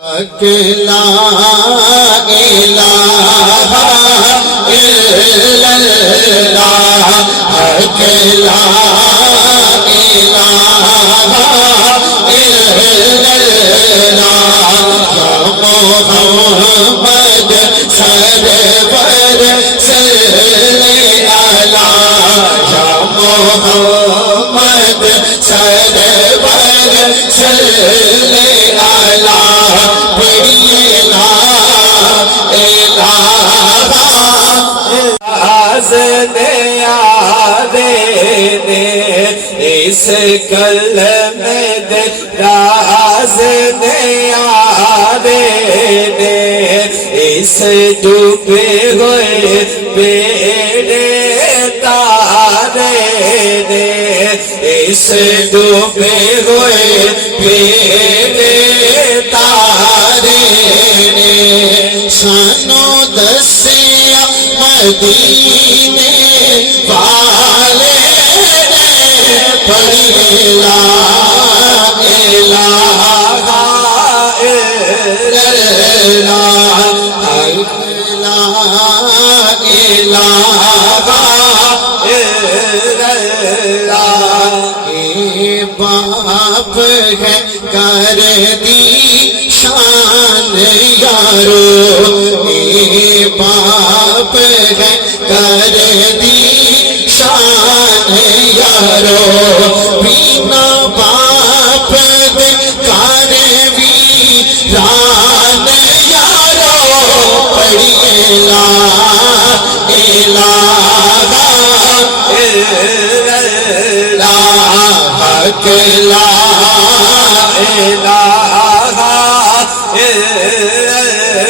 لا الہ الا اللہ حق لا الہ الا اللہ محمد سرور صلی علی محمد سرور صلی علی پڑھیے لا الہ اس کلمے دے راز نیارے نے اس ڈوبے ہوئے بیڑے تارے نے اس ڈوبے ہوئے بیڑے تارے نے سانو دسیا مدینے والے پڑھیے لا الہ الا اللہ حق لا الہ الا اللہ اے باپ ہے کر دی شان یارو اے باپ ہے کر دی شان یارو بینا باپ دے کار ویران یارو پڑھیے لا الہ الا اللہ حق لا الہ الا